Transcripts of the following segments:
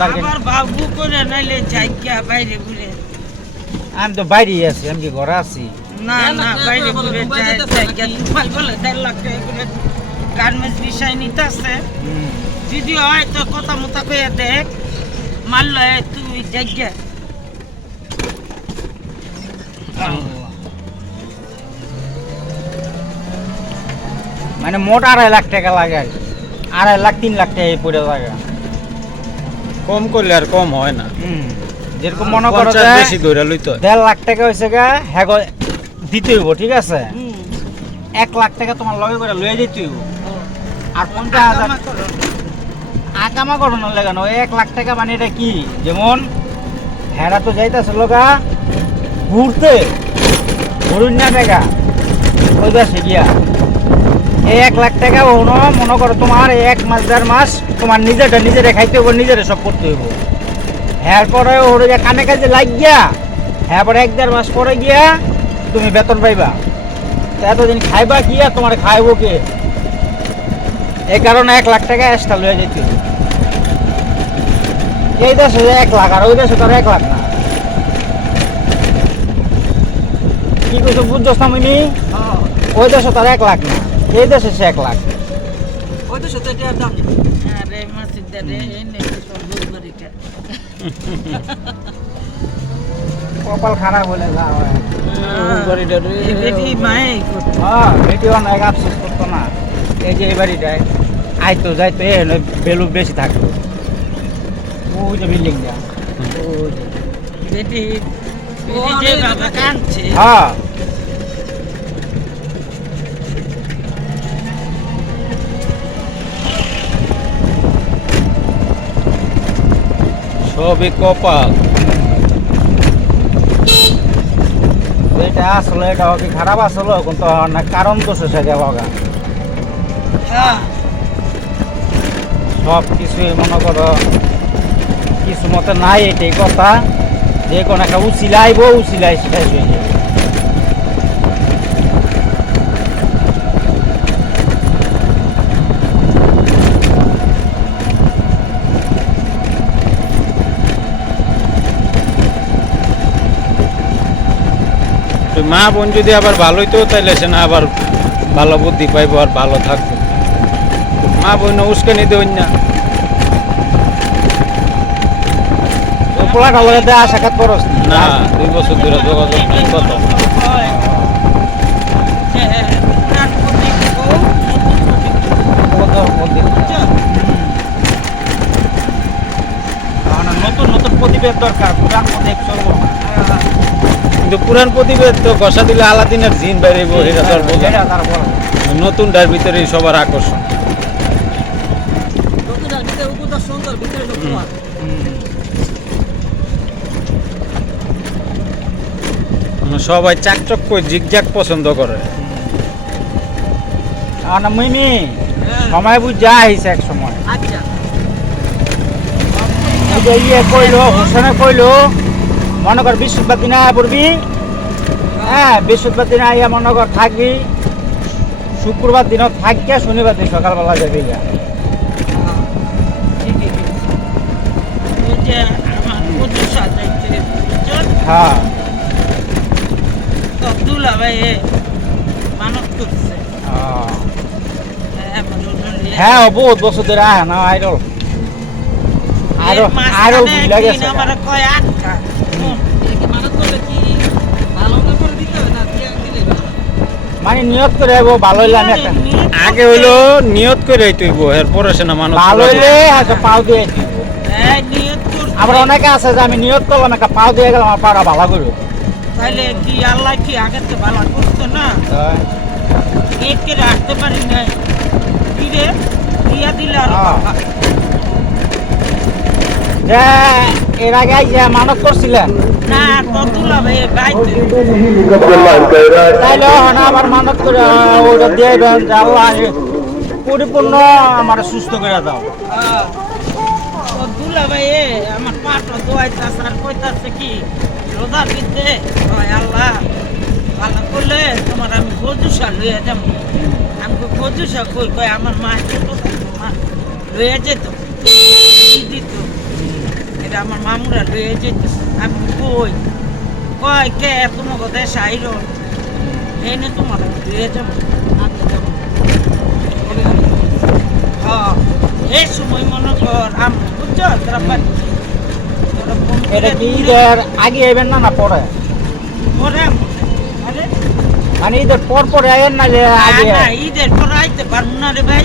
আবার বাবু করে নাইলে জায়গা বাইরে ঘুরে। আমি তো বাইরে আছি আমি কি ঘরে আছি? না না, না না, বাইরে ঘুরে দুবাই যায় যেতেছে জায়গা নাকি? বলে দেড় লাখ টাকা করে গার্মেন্টস বিষয় নিতে আছে যদি হয় তো কথা মতো কয়ে দেখ। মানল তুই জায়গা মানে মোট আড়াই লাখ টাকা লাগে। আড়াই লাখ তিন লাখ টাকা পড়ে লাগে। কম করলে আর কম হয় না। যেরকম মনে করো বেশি ধরে লইতে। দেড় লাখ টাকা হয়েছে গা হ্যাঁ গো, দিতে হইব ঠিক আছে? এক লাখ টাকা তোমার লগে করে লয়ে যেতে হইব। আর পঞ্চাশ হাজার আকামা করানো লাগে না ওই এক লাখ টাকা মানে এটা কি? যেমন হেরা তো যাইতেছে লোকা ঘুরতে। ঘুরুন না টাকা। ওই গিয়া এই এক লাখ টাকা হনো মনে করো তোমার এই এক মাস দেড় মাস তোমার নিজেরটা নিজেরে খাইতে হইব নিজেরে সব করতে হইব। হ্যাঁ পরে ওর যে কানে কাজে লাগ গিয়া হ্যাঁ পরে এক দেড় মাস পরে গিয়া তুমি বেতন পাইবা। এতদিন খাইবা কি আর তোমার খাইবো কে? এই কারণে এক লাখ টাকা এক্সট্রা লয়ে যেতে এই দেশে এক লাখ আর ওই দেশে তো আর এক লাখ না। কি কইছো বুঝছস না মিনি ওই দেশে তো আর এক লাখ না। এই দেশে সে এক লাখ। ওই তো দাম। আরে রে সব বাড়িটা কপাল খারাপ হলে যা হয়। বেটি মাই হ্যাঁ বেটি অনেক আফসোস করতো না। এই যে এই বাড়িটায় আইতো যাইতো এ ভ্যালু বেশি থাকতো। ওই যে বিল্ডিংটা ওই যে বেটি বেটি যে বাবা কাঁদছে। হ্যাঁ। সবই কপাল। এটা আসলে এটা কি খারাপ আসলে? কিন্তু অনেক কারণ তো শেষে যাওয়া হ্যাঁ। সব কিছুই মনে করো কিছু মতে নাই এটাই কথা। যে কোনো একটা উচিলাইব উচিলাই শেষ হয়ে মা বোন যদি আবার ভালোই তো তাইলে সে না আবার ভালো বুদ্ধি পাইবো আর ভালো থাকব। মা বোন উস্কানি দেবেন না। পোলাটা লগে দেয়া সাক্ষাৎ করস? না দুই বছর ধরে যোগাযোগ নাই কত? নতুন নতুন প্রতিবেদ দরকার পুরান প্রদীপ চলবো না। কিন্তু পুরান প্রতিবেদ তো কষা দিলে আলাদিনের জিন বেরিয়ে এটা তো আর বোঝা। নতুনটার ভিতরেই সবার আকর্ষণ। ভিতরে সুন্দর ভিতরে সবাই চাকচক করে জিগজাক পছন্দ করে। আর না মিমি হ্যাঁ। সময় বুঝা আহিছে এক সময়। আচ্ছা। এই যে ইয়ে কইলো হোসেনে কইলো মনে কর বৃহস্পতিবার দিন পড়বি। হ্যাঁ বৃহস্পতিবার দিন আইয়া মনে কর থাকবি। শুক্রবার দিনও থাকিয়া শনিবার দিন সকালবেলা যাবি গা। হ্যাঁ। হ্যাঁ, হ্যাঁ করে দিয়ে। মানে নিয়ত করে আইবো ভালো হইলে আমি একটা আগে হইল নিয়ত করে তুইব এরপরে সে না মানুষ। ভালো হইলে একটা পাও দিয়ে হ্যাঁ। আবার অনেকে আছে যে আমি নিয়ত করলাম একটা পাও দিয়ে গেলাম আমার পাড়া ভালো করব তাহলে কি আল্লাহ কি আগের তো ভালো করতো না? একে রাখতে পারি না দিলে দিয়া দিলে আর। যে এর আগে যে মানত করছিলেন? না কতুলা ভাই গাইতে তাইলে আবার মানত করে ওটা দিয়ে দেন যে আল্লাহ পরিপূর্ণ আমার সুস্থ করে দাও। ভাই আমার পাটা দোয়াইতাছে আর কইতাছে কি? দিতে? আল্লাহ ভালো করলে তোমার আমি গজুসা লইয়া যাব। আমি গজুসা কই? কই আমার মা লইয়া যেত। দিত। আমার মামুরা লয়ে যেত আমি কই? কয় কে? তোমাকে দেশ আইর? এনে তোমার লয়ে যাব। হ্যাঁ এই সময় মনে কর আমি বুঝছ? এটা কি আগে আইবেন না না পরে? পরে মানে ঈদের পর পরে না যে আগে না ঈদের পর আইতে পারব না রে ভাই।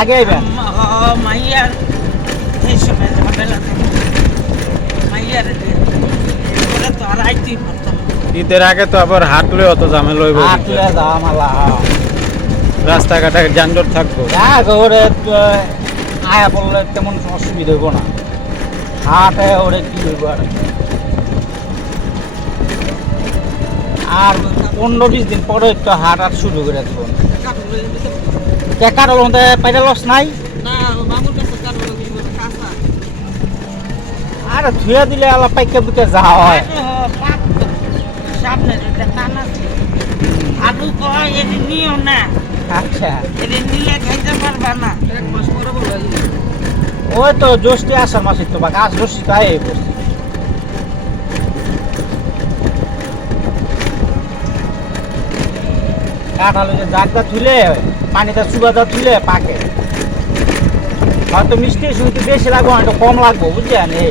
আগে আইবেন? মাইয়ার এই সময় ঝামেলা থাকে মাইয়ার এরপরে তো আর আইতেই পারতাম না। ঈদের আগে তো আবার হাঁটলে অত ঝামেলা হইব হাঁটলে যাওয়া মালা হ্যাঁ। রাস্তাঘাটে যানজট থাকব। ওরে আয়া পড়লে তেমন অসুবিধা হইব না। হাটে ওরে কি হইব আর? আর পনেরো বিশ দিন পরে একটু হাট আর শুরু করে দেবো। টেকার পাইলে লস নাই। না আর ধুয়ে দিলে আলা পাইকে বুকে যা হয়। সামনের এটা টান আছে। আলু কয় এটি নিও না। আচ্ছা। এটি নিলে খাইতে পারবা না। এক মাস পরে বলে ওই তো জ্যৈষ্ঠী আষাঢ় মাসে তো বা গাছ জ্যৈষ্ঠী তাই বসছে কাঁঠাল ওই যে জাগদা তুলে পানিতে সুগাদা তুলে পাকে। হয়তো মিষ্টি শুনতে বেশি লাগবে কম লাগবো বুঝছেন এই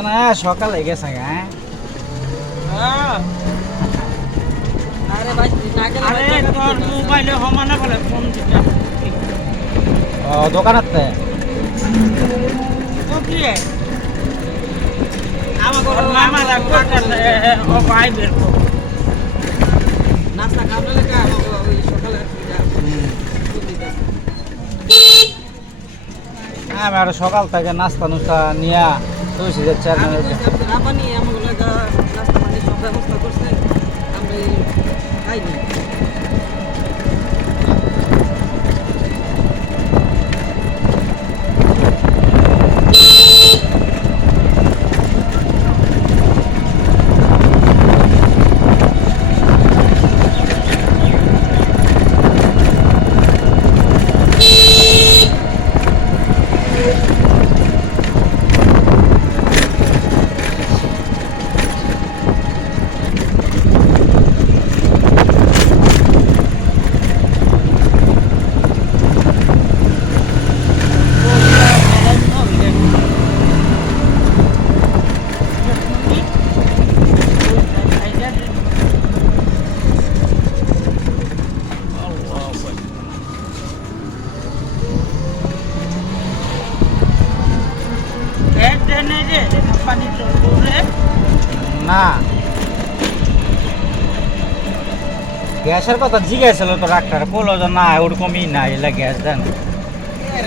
নাস্তা আমাকে ওই সকালে আর কি যা দুধ আমি আর সকাল থেকে নাস্তা নুস্তা নিয়ে তুলসী যে আমি চেয়ারম্যানের তো ভাবছি রাবানি আমাকে লাগা নাস্তা পানি সব ব্যবস্থা করছে আমরা এই খাইনি পানি চলবে না। গ্যাসের কথা জিজ্ঞাসা তো ডাক্তার বলল যে না ওরকমই না এলা গ্যাস দেন।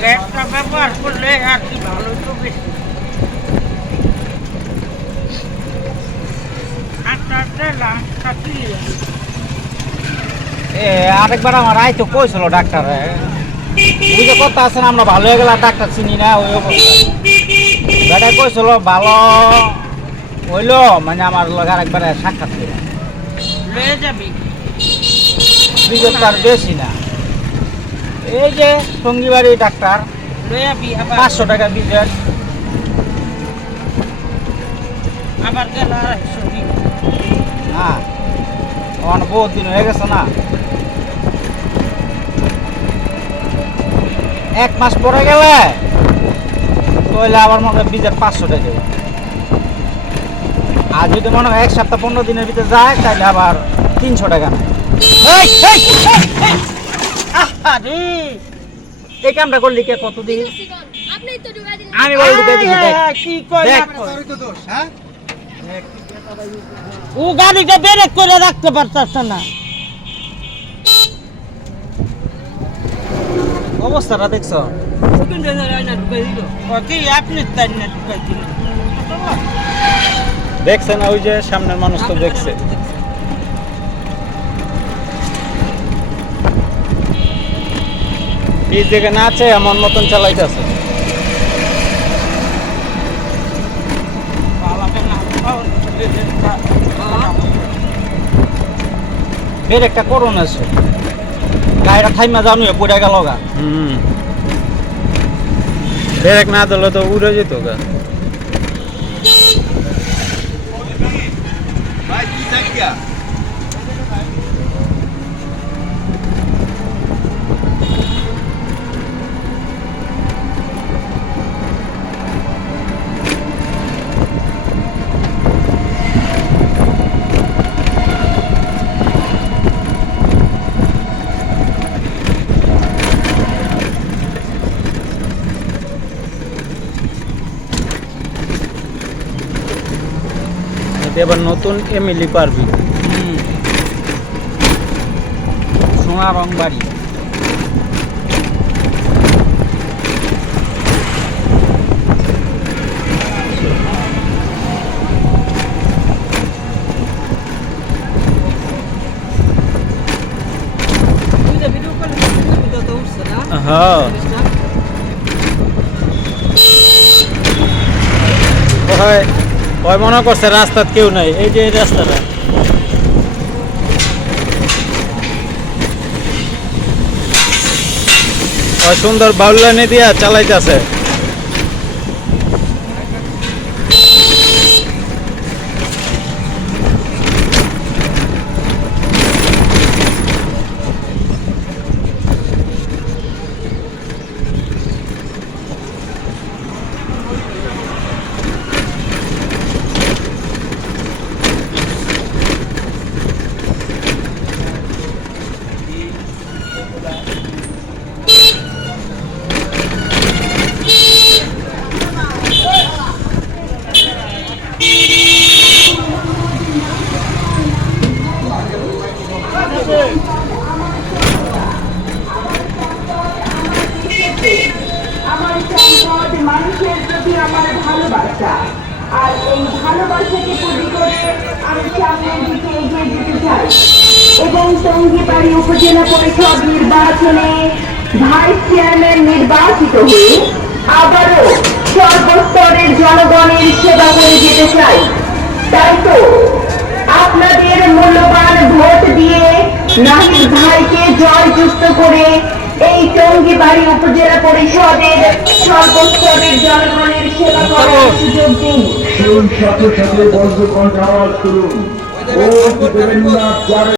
গ্যাসটা ব্যবহার করলে আর কি ভালো তো বেশি। এ আরেকবার আমার আই তো কইছিল ডাক্তারে যে কথা আছে না আমরা ভালো হয়ে গেলে ডাক্তার চিনি না ওই বেটা কইছিল ভালো। হইল মানে আমার লগে আরেকবার সাক্ষাৎ ছিল লয়ে যাবি। বিগত তার বেশি না। এই যে সঙ্গীবাড়ি ডাক্তার পাঁচশো টাকা বিজেট আবার গেল আড়াইশো হ্যাঁ বহুত দিন হয়ে গেছে না। এক মাস পরে গেলে তাহলে আবার মনে হয় বিজের পাঁচশো টাকা দেবে। আর যদি মনে হয় এক সপ্তাহ পনেরো দিনের ভিতরে যায় তাহলে আবার তিনশো টাকা এই, আরে কামটা করলি কে কতদিন? আমি বলে হ্যাঁ, কি কয়। ও গাড়িটা ব্রেক করে রাখতে পারতাছ না অবস্থাটা দেখছ নতুন ড্রেনের আয়না ঢুকাই দিল ও কি আপনি তাই না ঢুকাই দিলেন? দেখছে না ওই যে সামনের মানুষ তো দেখছে। এই দিকে নাচে এমন মতন চালাইতেছে। বের একটা করুন আছে। গাড়িটা থাইমা জানুয়ে পড়ে গেল গা হুম ব্রেক না দিলে তো উড়ে যেত গা এতে আবার নতুন এমএলই পারবি। সোনা রং বাড়ি। তুই? হয়। ওই মনে করছে রাস্তার কেউ নাই এই যে এই রাস্তাটা। সুন্দর বাউলানি দিয়া চালাইতেছে আমার সম্পদ মানুষের প্রতি আমার ভালোবাসা আর এই ভালোবাসাকে পুঁজি করে আমি সামনের দিকে এগিয়ে যেতে চাই এবং টঙ্গিবাড়ি উপজেলা পরিষদ নির্বাচনে ভাইস চেয়ারম্যান নির্বাচিত হয়ে আবারও সর্বস্তরের জনগণের সেবা করে যেতে চাই। তাই তো আপনাদের মূল্যবান ভোট দিয়ে নাহিদ ভাইকে জয়যুক্ত করে এই টঙ্গিবাড়ি উপজেলা পরিষদের সর্বস্তরের জনগণের সেবা করার সুযোগ দিন। সাথে সাথে বজ্রকণ্ঠ আওয়াজ করুন।